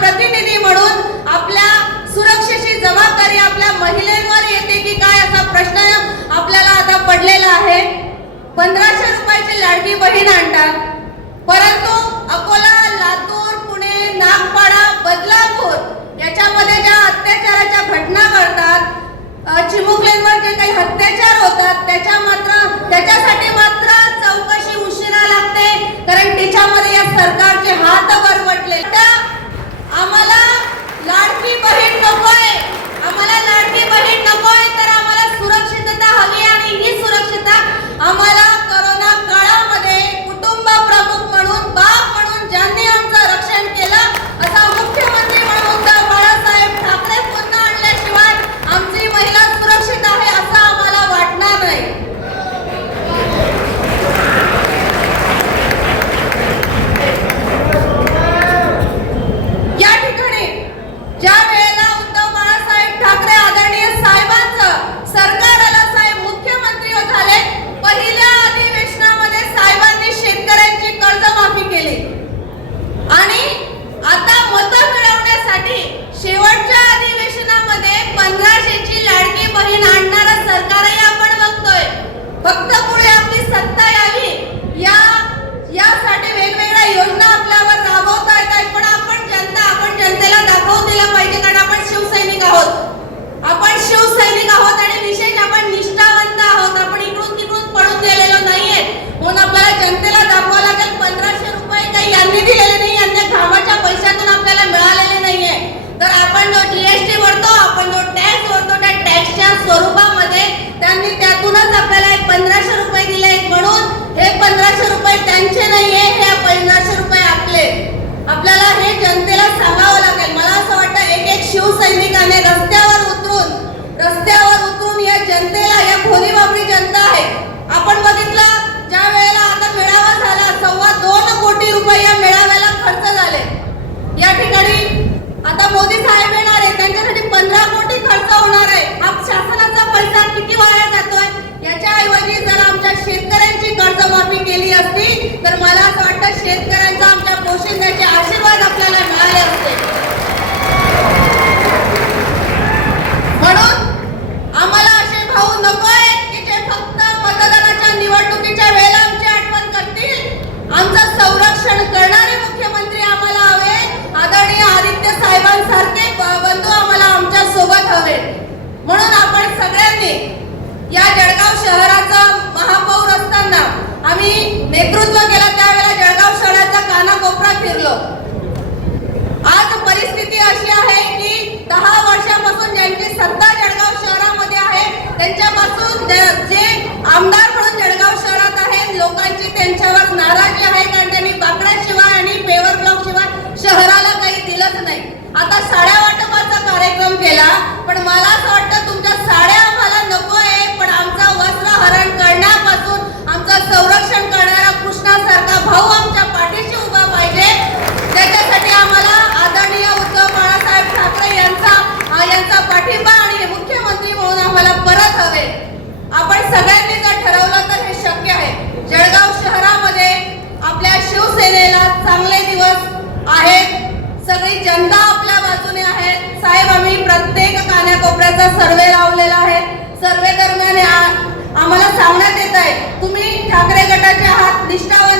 प्रतिनिधी म्हणून आपल्या सुरक्षेची जबाबदारी आपल्या महिलेवर येते की काय असा प्रश्न आपल्याला आता पडलेला आहे. पंधराशे रुपयाची लाडकी बहीण आणतात. परंतु अकोला लातूर पुणे नागपाडा बदलापूर याच्यामध्ये ज्या अत्याचाराच्या घटना घडतात चिमुकलेवर जे काही अत्याचार होतात त्याच्या मात्र त्याच्यासाठी मात्र चौकशी उशिरा लागते. कारण त्याच्यामध्ये या सरकारचे लाडकी बहीण नकोय. आम्हाला लाडकी बहीण तर आम्हाला सुरक्षितता हवी सुरक्षितता आम्हाला आपल्याला हे जनतेला सांगावं लागेल. मला असं वाटतं एक एक शिवसैनिकाने रस्त्यावर उतरून रस्त्यावर उतरून या जनतेला या म्हणून आपण सगळ्यांनी या जळगाव शहराचा महापौर असताना आम्ही नेतृत्व केला त्यावेळेला जळगाव शहराचा कानाकोपरा फिरलो. आज परिस्थिती जनता आपल्या बाजूने आहे. साहेब आम्ही प्रत्येक कान्याकोपऱ्याचा सर्वे लावलेला आहे. सर्वे दरम्यान आम्हाला सांगण्यात येत आहे. तुम्ही ठाकरे गटाच्या हात निष्ठावर